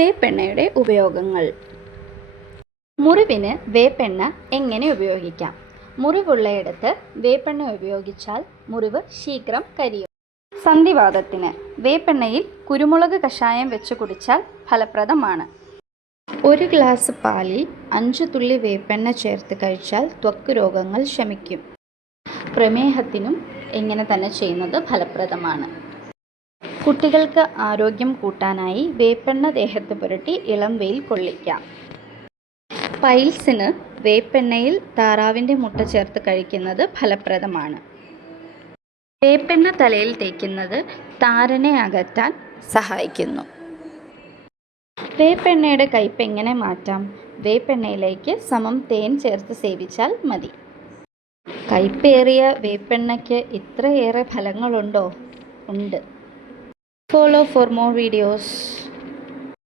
വേപ്പെണ്ണയുടെ ഉപയോഗങ്ങൾ. മുറിവിന് വേപ്പെണ്ണ എങ്ങനെ ഉപയോഗിക്കാം? മുറിവുള്ളയിടത്ത് വേപ്പെണ്ണ ഉപയോഗിച്ചാൽ മുറിവ് ശീഘ്രം കരിയും. സന്ധിവാദത്തിന് വേപ്പെണ്ണയിൽ കുരുമുളക് കഷായം വെച്ച് കുടിച്ചാൽ ഫലപ്രദമാണ്. ഒരു ഗ്ലാസ് പാലിൽ അഞ്ച് തുള്ളി വേപ്പെണ്ണ ചേർത്ത് കഴിച്ചാൽ ത്വക്ക് രോഗങ്ങൾ ശമിക്കും. പ്രമേഹത്തിനും എങ്ങനെ തന്നെ ചെയ്യുന്നത് ഫലപ്രദമാണ്. കുട്ടികൾക്ക് ആരോഗ്യം കൂട്ടാനായി വേപ്പെണ്ണ ദേഹത്ത് പുരട്ടി ഇളം വെയിൽ കൊള്ളിക്കാം. പൈൽസിന് വേപ്പെണ്ണയിൽ താറാവിന്റെ മുട്ട ചേർത്ത് കഴിക്കുന്നത് ഫലപ്രദമാണ്. വേപ്പെണ്ണ തലയിൽ തേക്കുന്നത് താരനെ അകറ്റാൻ സഹായിക്കുന്നു. വേപ്പെണ്ണയുടെ കയ്പ് എങ്ങനെ മാറ്റാം? വേപ്പെണ്ണയിലേക്ക് സമം തേൻ ചേർത്ത് സേവിച്ചാൽ മതി. കയ്പേറിയ വേപ്പെണ്ണയ്ക്ക് ഇത്രയേറെ ഫലങ്ങളുണ്ടോ? ഉണ്ട്. Follow for more videos.